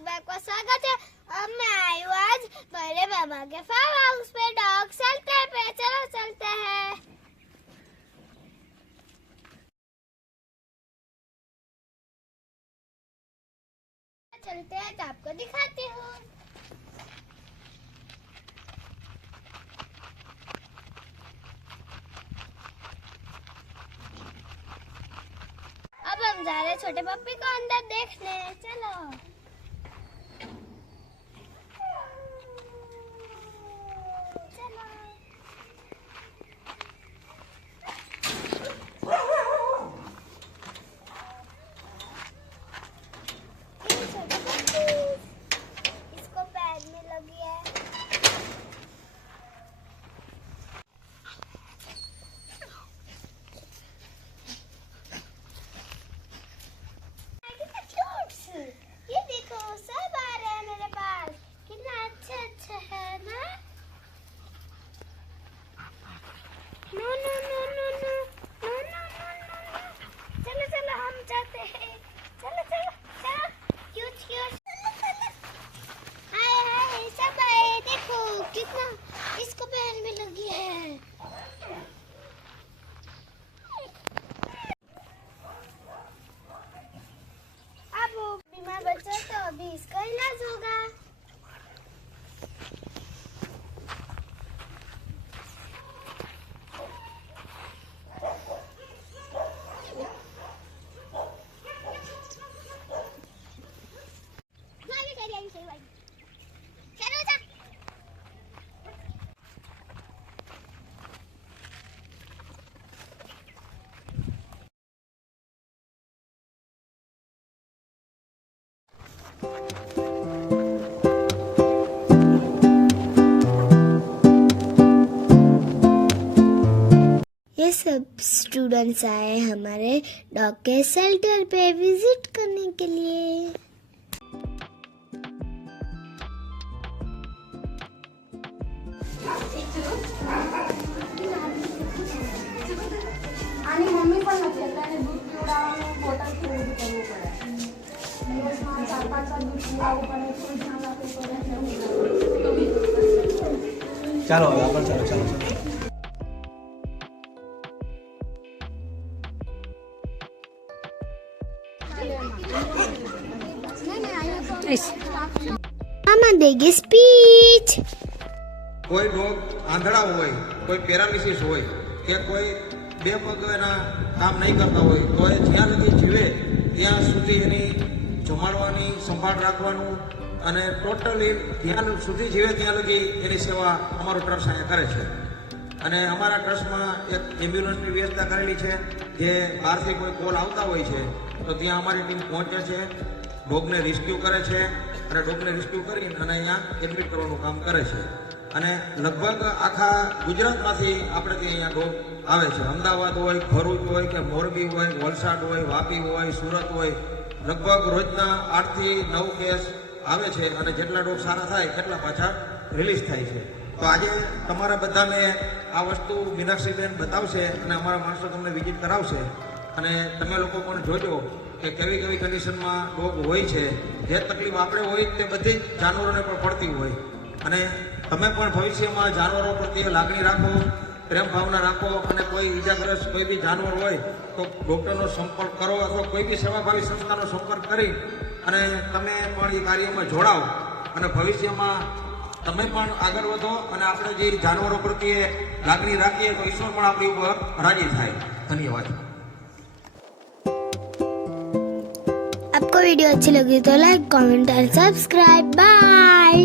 Back का स्वागत है। अब मैं आई हूँ आज मेरे मामा के फार्म हाउस पे डॉग शेल्टर पे। चलो चलते हैं। चलते हैं तो आपको दिखाती हूँ। अब हम जा रहे हैं छोटे पप्पी को अंदर देखने। चलो इसको पैर में लगी है। ये देखो सब आ रहे हैं मेरे पास। कितना अच्छा अच्छा है ना। No no no no no no no no. चलो चलो हम जाते हैं। चलो चलो चलो। Cute cute. हाय हाय सब आए। देखो कितना इसको पैर में लगी है। अब वो बीमार बच्चा तो अभी इसका इलाज होगा। चलो जा। ये सब स्टूडेंट्स आए हमारे डॉग के शेल्टर पे विजिट करने के लिए। आणि मम्मी पण नसेल त्याने दूध पिवडावून पोटात खरेदी करવું પડે દિવસમાં 4-5 વાર दूध पिवડાવવું પડે કોઈ ધ્યાન રાખવું પડે। ચાલો હવે આગળ ચાલો ચાલો ચાલો मामा देगी स्पीच। કોઈ ડોગ આંધળા હોય, કોઈ પેરાલિસિસ હોય કે કોઈ બે પગ એના કામ નહીં કરતા હોય તો એ જ્યાં લગી જીવે ત્યાં સુધી એની જમાડવાની સંભાળ રાખવાનું અને ટોટલી ત્યાં સુધી જીવે ત્યાં લગી એની સેવા અમારો ટ્રસ્ટ અહીંયા કરે છે। અને અમારા ટ્રસ્ટમાં એક એમ્બ્યુલન્સની વ્યવસ્થા કરેલી છે જે બહારથી કોઈ કોલ આવતા હોય છે તો ત્યાં અમારી ટીમ પહોંચે છે, ડોગને રેસ્ક્યુ કરે છે અને ડોગને રેસ્ક્યુ કરીને અને અહીંયા એડમિટ કરવાનું કામ કરે છે। અને લગભગ આખા ગુજરાતમાંથી આપણે ત્યાં અહીંયા ડોગ આવે છે। અમદાવાદ હોય, ભરૂચ હોય કે મોરબી હોય, વલસાડ હોય, વાપી હોય, સુરત હોય, લગભગ રોજના 8 થી 9 કેસ આવે છે અને જેટલા ડોગ સારા થાય એટલા પાછા રિલીઝ થાય છે। તો આજે તમારા બધાને આ વસ્તુ મીનાક્ષીબેન બતાવશે અને અમારા માણસો તમને વિઝિટ કરાવશે અને તમે લોકો પણ જોજો કે કેવી કેવી કન્ડિશનમાં ડોગ હોય છે। જે તકલીફ આપણે હોય તે બધી જ જાનવરોને પણ પડતી હોય અને તમે પણ ભવિષ્યમાં જાનવરો પ્રત્યે લાગણી રાખો, પ્રેમ ભાવના રાખો અને કોઈ ઈજાગ્રસ્ત કોઈ બી જાનવર હોય તો ડૉક્ટરનો સંપર્ક કરો અથવા કોઈ બી સેવાભાવી સંસ્થાનો સંપર્ક કરી અને તમે પણ એ કાર્યમાં જોડાઓ અને ભવિષ્યમાં તમે પણ આગળ વધો અને આપણે જે જાનવરો પ્રત્યે લાગણી રાખીએ તો ઈશ્વર પણ આપણી ઉપર રાજી થાય। ધન્યવાદ। आपको वीडियो अच्छी लगी तो लाइक, कमेंट और सब्सक्राइब। बाय।